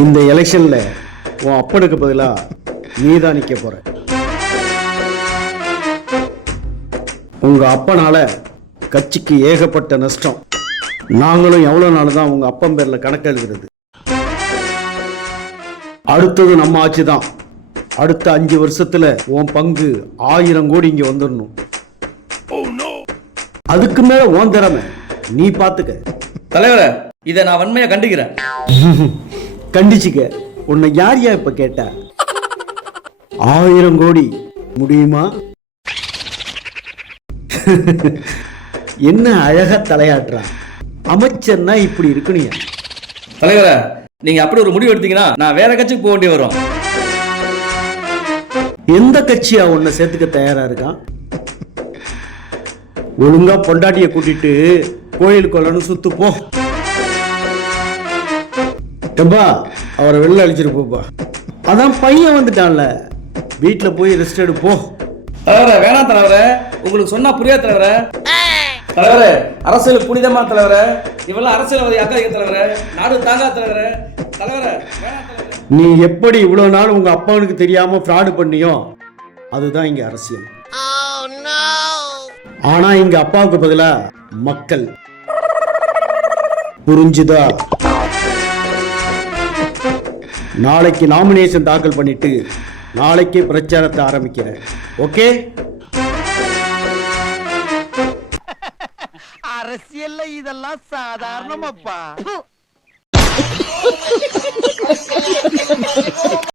இந்த எலெக்ஷன்ல உன் அப்பனுக்கு பதிலா நீ தான் நிக்க போற. உங்க அப்பனால கட்சிக்கு ஏகப்பட்ட நஷ்டம். நாங்களும் எவ்வளவு நாள் தான் உங்க அப்பன் பேர்ல கணக்கு எழுதுறது. அடுத்தது நம்ம ஆட்சி தான். அடுத்த 5 வருஷத்துல உன் பங்கு 1000 கோடி இங்க வந்துடணும். அதுக்கு மேல உன் திறமை நீ பாத்துக்க. தலைவரை, இதை நான் வன்மையா கண்டிக்கிறேன். கண்டிச்சுக்க. உன்னை யார் இப்ப கேட்டா? 1000 கோடி முடியுமா? என்ன அழகா தலையாட்டுறான். அமைச்சர்னா இப்படி இருக்கணும். தலைவரை, நீங்க அப்படி ஒரு முடிவு எடுத்தீங்கன்னா நான் வேற கட்சிக்கு போக வேண்டி வரும். எந்த கட்சியா உன்னை சேர்த்துக்க தயாரா இருக்கான்? ஒழுங்கா பொண்டாட்டிய கூட்டிட்டு கோயில் கொள்ளன்னு சுத்து போ. அவரை வெளில அழிச்சிட்டு போப்பா. அதான் பையன் வந்துட்டான்ல, வீட்டுல போய் ரெஸ்ட் எடு போ. தலைவரை, வேணாம் தலைவரை, உங்களுக்கு சொன்னா புரியாது தலைவரை. தலைவரே, அரசியல் புனிதமா தலைவரே, இவெல்லாம் அரசியல்வாதி அக்காதிக்க தலைவரே, நாடு தாங்கா தலைவரே. தலைவரே, வேணாம் தலைவரே. நீ எப்படி இவ்வளவு நாள் உங்க அப்பாவுக்கு தெரியாம ஃப்ராடு பண்ணியோ அதுதான் இங்க அரசியல். ஆனா இங்க அப்பாவுக்கு பதிலா மக்கள். புரிஞ்சுதா? நாளைக்கு நாமினேஷன் தாக்கல் பண்ணிட்டு நாளைக்கு பிரச்சாரத்தை ஆரம்பிக்கிறேன். ஓகே? அரசியல்ல இதெல்லாம் சாதாரணமாப்பா.